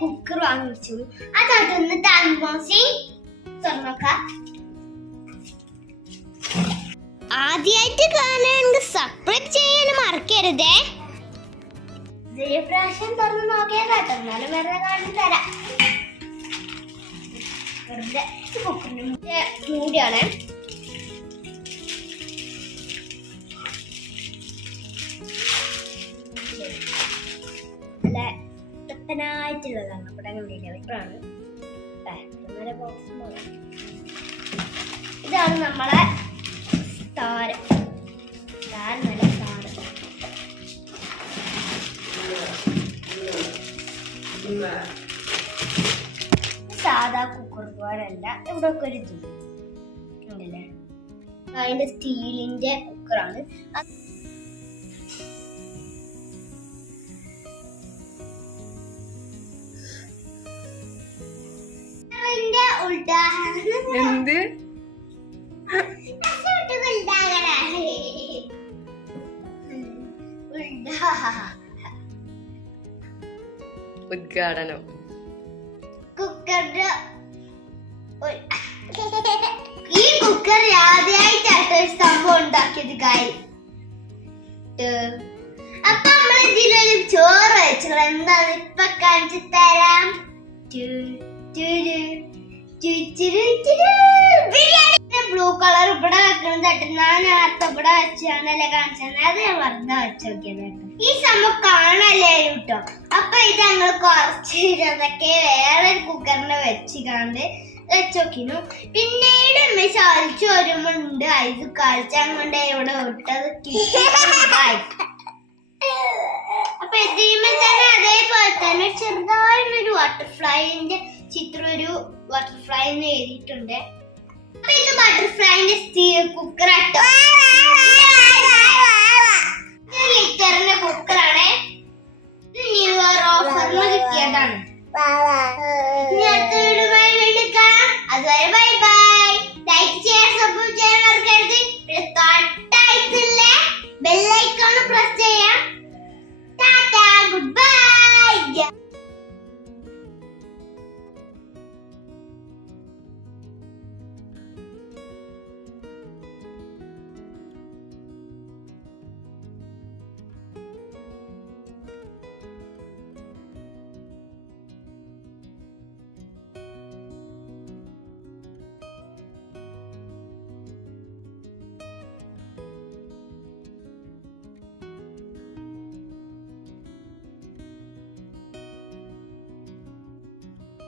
Cooker വാങ്ങിച്ചു. അതൊന്നിട്ട് unboxing തുറന്നോക്കാം. ആദ്യമായിട്ട് കാണാനെങ്കിൽ subscribe ചെയ്യാൻ മറക്കരുതേ. പ്രാവശ്യം തുറന്ന് നോക്കിയതാട്ടോ, എന്നാലും വെറുതെ കാണിച്ചു തരാം. വെറുതെ കുക്കറിന്റെ മൂടിയാണ്. നല്ല പെത്തനായിട്ടുള്ളതാണ്. ഇവിടെ ഇപ്പോഴാണ് ബോക്സ്. ഇതാണ് നമ്മളെ താരം. നല്ല താരം. സാധാ കുക്കർ പോലല്ല, ഇവിടെ ഒക്കെ ഒരു ഇതുണ്ടല്ലേ. അതിന്റെ സ്റ്റീലിന്റെ കുക്കറാണ്. ഉദ്ഘാടനം കുക്കറിന്റെ ഈ കുക്കർ ആദ്യമായിട്ടാട്ടോ ഒരു സംഭവം ഉണ്ടാക്കിയത് കാര്യം. അപ്പൊ നമ്മൾ ഇതിലൊരു ചോറ് വെച്ചത് എന്താണ് ഇപ്പൊ കാണിച്ചു തരാം. ബ്ലൂ കളർ ഇവിടെ വെക്കുന്നത് ഞാൻ നേരത്തെ ഇവിടെ വെച്ചാണല്ലേ കാണിച്ചത്. അത് ഞാൻ വെറുതെ വെച്ച് നോക്കിയത് കേട്ടോ. ഈ സംഭവം കാണല്ലേ കേട്ടോ. അപ്പൊ ഇത് ഞങ്ങൾ കുറച്ച് അതൊക്കെ വേറെ കുക്കറിനെ വെച്ചിക്കാണ്ട് വെച്ചോക്കിനു. പിന്നീട് അമ്മ ചാലിച്ചു വരുമ്പോണ്ട് ഇത് കളിച്ചാൻ കൊണ്ട് ഇവിടെ വിട്ടത് അപ്പൊ ഇതിന്മേൽ തന്നെ അതേപോലെ തന്നെ ചെറുതായിട്ടൊരു ബട്ടർഫ്ലൈന്റെ ചിത്രം, ഒരു ബട്ടർഫ്ലൈ എന്ന് എഴുതിയിട്ടുണ്ട്. അപ്പൊ ഇത് ബട്ടർഫ്ലൈന്റെ സ്റ്റീൽ കുക്കറാട്ടോ. ലിറ്ററിന്റെ കുക്കറാണ്. ന്യൂ ഇയർ ഓഫറിന് കിട്ടിയതാണ്. അതുവരെ ബൈ ബൈ. ലൈക്ക് ചെയ്യാൻ സപ്പോർട്ട് ചെയ്യാൻ മറക്കരുത്. പിന്നെ തൊട്ടടുത്തുള്ള ബെൽ ഐക്കൺ പ്രസ് ചെയ്യാം.